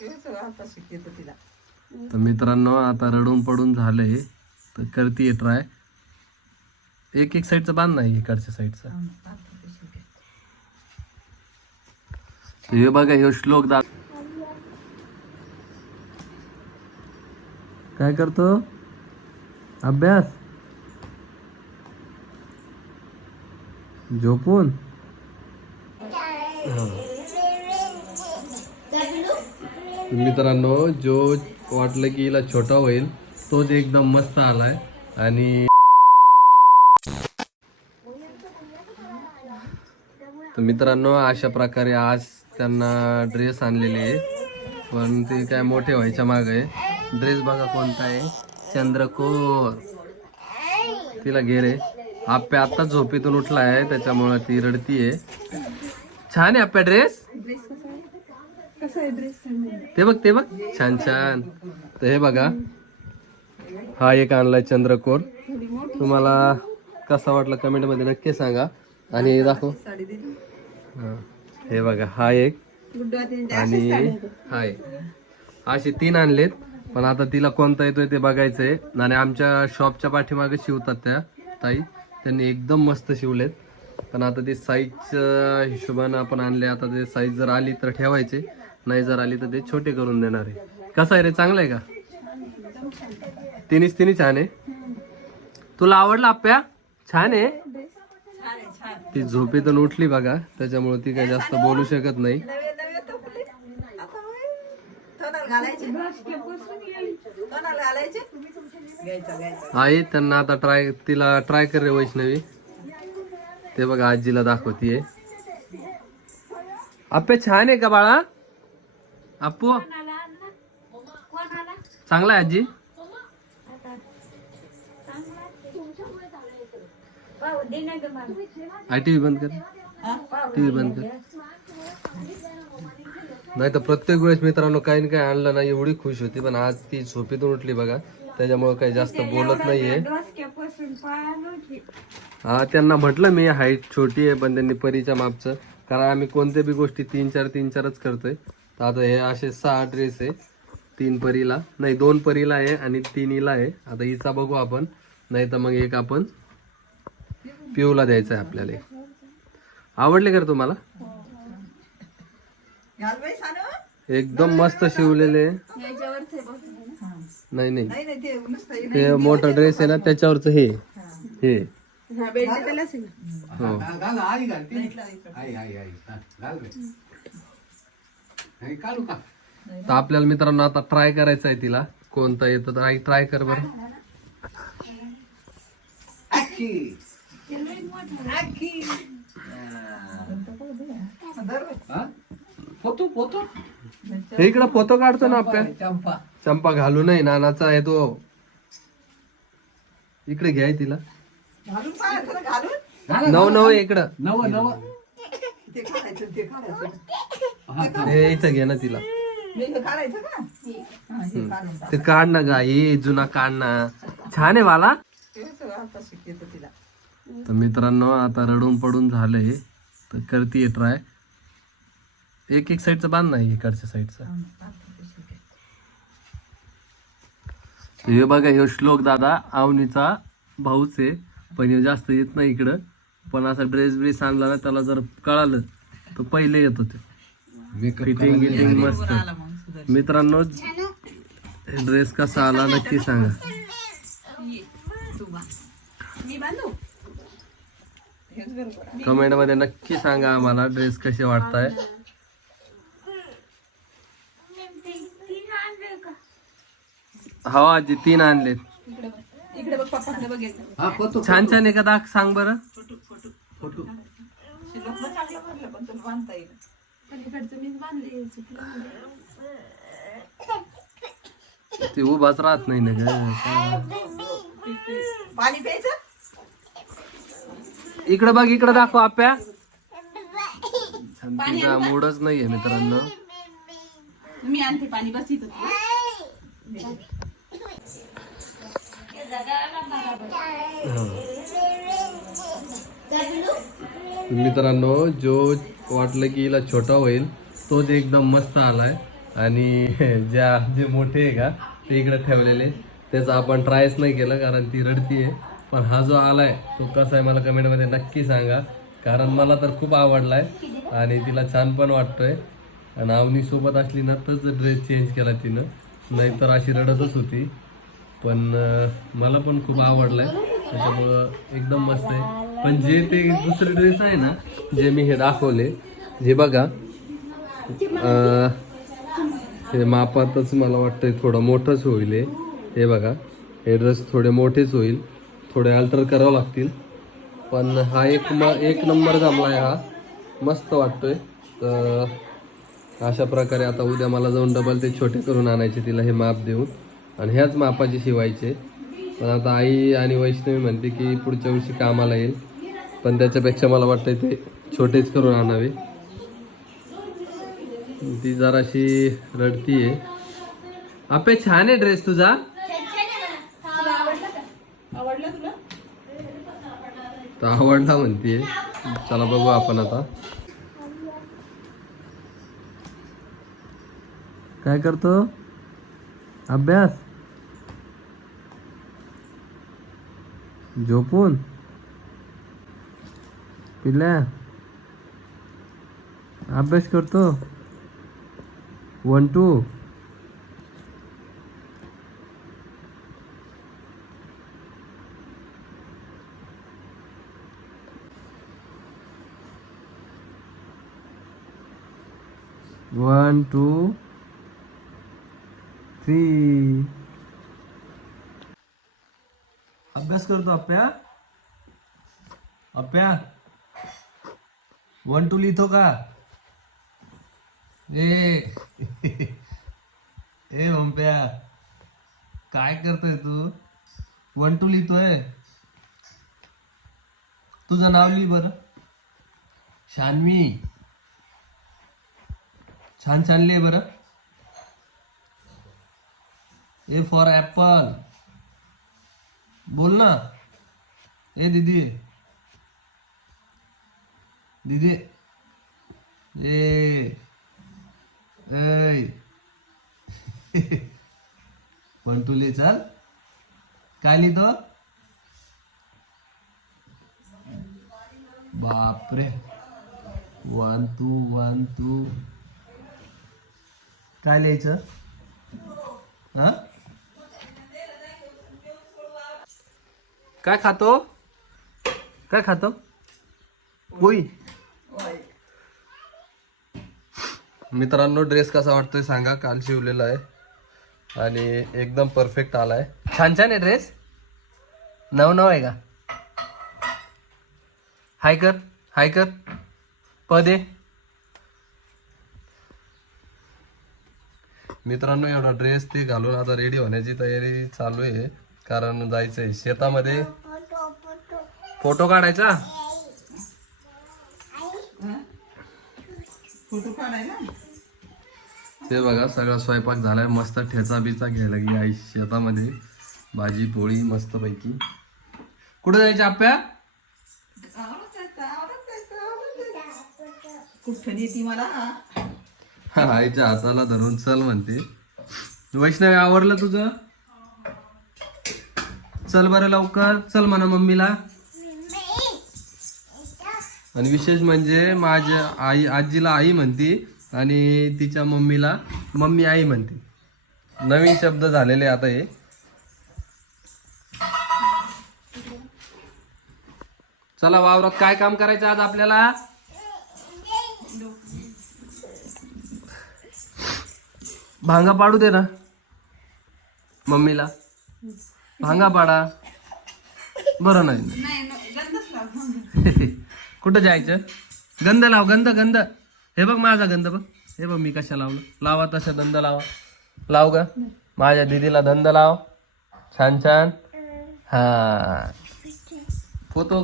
आता तिला तर मित्रांनो आता रडून पडून झालंय तर करतीये ट्राय एक एक साईडचं बांध नाही इकडच्या साईडचा हे बघा हे श्लोक दा काय करतो? अभ्यास? झोपून? मित्रांनो जो वाटलं की हिला छोटा होईल तोच एकदम मस्त आलाय. आणि तर मित्रांनो अशा प्रकारे आज त्यांना ड्रेस आणलेले आहे. पण ते काय मोठे व्हायच्या मागे. आहे ड्रेस बघा कोणता आहे. चंद्रकोर. तिला घे रे. आप्या आत्ता झोपेतून उठला आहे त्याच्यामुळे ती रडतीये. छान आहे आप्या ड्रेस ते बघ ते बघ. छान छान. तर हे बघा. हा एक आणलाय चंद्रकोर. तुम्हाला कसा वाटला कमेंटमध्ये नक्की सांगा. आणि हे दाखव. हा. हे बघा हा एक. आणि हा एक. असे तीन आणलेत. पण आता तिला कोणता येतोय ते बघायचंय. आणि आमच्या शॉपच्या पाठीमागे शिवतात त्या ताई. त्यांनी एकदम मस्त शिवलेत. पण आता ते साईजच्या हिशोबानं आपण आणले. आता ते साईज जर आली तर ठेवायचे. नाही जर आली तर ते छोटे करून देणार आहे. कसं आहे रे? चांगलं आहे का? तिन्हीच तिन्ही छान आहे. तुला आवडला आप्या छान आहे. ती झोपेतून उठली बघा. त्याच्यामुळे ती काही जास्त बोलू शकत नाही. आई त्यांना आता ट्राय तिला ट्राय कर रे वैष्णवी. ते बघा आजीला दाखवतीये. आप्या छान आहे का बाळा? अप्पू चांगला आहे आजी? आई टीव्ही बंद कर. टीव्ही बंद कर. नाही तर प्रत्येक वेळेस मित्रांनो काही ना काही आणलं ना एवढी खुश होती. पण आज ती झोपेतून उठली बघा. त्याच्यामुळे काही जास्त बोलत नाहीये. हा त्यांना म्हटलं मी हाईट छोटी आहे पण त्यांनी परीच्या मापचं कारण आम्ही कोणत्या बी गोष्टी तीन चार तीन चारच करतोय. तर आता हे असे सहा ड्रेस आहे. तीन परीला. नाही दोन परीला आहे आणि तीन हिला आहे. आता हिचा बघू आपण. नाही तर मग एक आपण पिऊला द्यायचा आहे आपल्याला एक. आवडले का तुम्हाला? एकदम मस्त शिवलेले नाही नाही नाही. नाही ते नुसतं हे ते मोठा ड्रेस आहे ना त्याच्यावरच हे. हे. हो. तर आपल्याला मित्रांनो आता ट्राय करायचं आहे तिला. कोणता येतं तर आई ट्राय कर बरं. बाई. हे. इकडं फोटो काढतो ना आपल्या. चंपा. घालू नाही नानाचा आहे तो. इकडे घ्याय तिला. घालून पाहायचं ना घालून. नव नव आहे इकडं. नव नव. ते काढायचं ते काढायचं. हे इथं घे ना तिला. हे हे काढायचं का? हा, हे काढून टाक. ते काढ ना गा हे जुना काढ ना. छान आहे आता तिला. तर मित्रांनो आता रडून पडून झालंय तर करतीये ट्राय. एक एक साईडचा बांध नाही इकडच्या साईडचा. हे बघा हे श्लोक दादा आवनीचा भाऊच आहे. पण हे जास्त येत नाही इकडं. पण असा ड्रेस ब्रेस आणला ना त्याला जर कळालं तर पहिले येत होते. फिटिंग गिटिंग मस्त. मित्रांनो ड्रेस कसा आला नक्की सांगा. कमेंटमध्ये नक्की सांगा आम्हाला ड्रेस कसे वाटताय. हो आजी तीन आणलेत. इकडे बघ पप्पाकडे. हा फोटो छान छान आहे का दाख सांग बरं. फोटो. शिल्लकनं चांगलं भरलं पण तुला बांधता येईल ते उभाच राहत नाही ना ग. पाणी प्यायचं? इकडं बघ इकडं दाखव आप्या. तिचा मूडच नाहीये मित्रांनो. मी आणते पाणी बस इथं. मित्रांनो जो वाटलं की हिला छोटा होईल तोच एकदम मस्त आलाय. आणि ज्या जे मोठे आहे का ते इकडे ठेवलेले. त्याचा आपण ट्रायच नाही केलं कारण ती रडती आहे. पण हा जो आलाय तो कसा आहे मला कमेंटमध्ये नक्की सांगा. कारण मला तर खूप आवडलाय आणि तिला छान पण वाटतोय. आणि अवनी सोबत असली ना तरच ड्रेस चेंज केला तिनं. नाहीतर अशी रडतच होती. पण मला पण खूप आवडलाय. त्याच्यामुळं एकदम मस्त आहे. पण जे ते दुसरे ड्रेस आहे ना जे मी हे दाखवले जे बघा हे मापातच मला वाटतंय थोडं मोठंच होईल हे. हे बघा हे ड्रेस थोडे मोठेच होईल. थोडे अल्टर करावं लागतील. पण हा एक म एक नंबर जमला आहे हा. मस्त वाटतोय. तर अशा प्रकारे आता उद्या मला जाऊन डबल ते छोटे करून आणायचे तिला हे माप देऊन. आणि ह्याच मापाचे शिवायचे. पण आता आई आणि वैष्णवी म्हणते की पुढच्या वर्षी कामाला येईल. पण त्याच्यापेक्षा मला वाटतं ते छोटेच करून आणावे. ती जराशी रडती आहे आपे छान आहे ड्रेस तुझा. तर आवडला म्हणतीये. चला बघू आपण आता. काय करतो? अभ्यास? झोपून पिल्या अभ्यास करतो one two one two three अभ्यास करतो अप्प्या. अप्प्या. वन टू लिहितो का? ए. ए ओंप्या काय करतोय तू? वन टू लिहितोय. तुझं नाव लिही बरं. शानवी. छान छान लिहि बरं. ए फॉर ॲपल बोल ना. ए दीदी. दीदी. ए. ऐ. पण तू लिहि काय लिहितो? बापरे. One two one two. काय लिहायचं? हां? काय खातो? काय खातो? पोई मित्रांनो ड्रेस कसा वाटतोय सांगा. काल शिवलेला आहे. आणि एकदम परफेक्ट आलाय. छान छान आहे ड्रेस नव नव आहे का? हाय कर हाय कर. पदे मित्रांनो एवढा ड्रेस ते घालून आता रेडी होण्याची तयारी चालू आहे. कारण जायचंय. शेतामध्ये फोटो काढायचा? फोटो काढायला? ते बघा सगळा स्वयंपाक झालाय. मस्त ठेचा बिचा घ्यायला गेली आई शेतामध्ये. भाजी पोळी मस्त पैकी. कुठे जायचे आप्या? आईच्या हाताला धरून चल म्हणते. वैष्णवी आवरलं तुझं? चल बरं लवकर. चल म्हणा मम्मीला. आणि विशेष म्हणजे माझ्या आई आजीला आई म्हणते आणि तिच्या मम्मीला मम्मी आई म्हणते. नवीन शब्द झालेले आता हे. चला वावरात काय काम करायचं आज आपल्याला? भांगा पाडू दे ना मम्मीला. भांगा पाडा बरं नाही. कुठं जायचं? गंध लाव गंध गंध. हे बघ माझा गंध बघ. हे बघ मी कशा लावलं. लावा तसं गंध लावा. लाव ग. माझ्या दीदीला गंध लाव. छान छान. हा. फोटो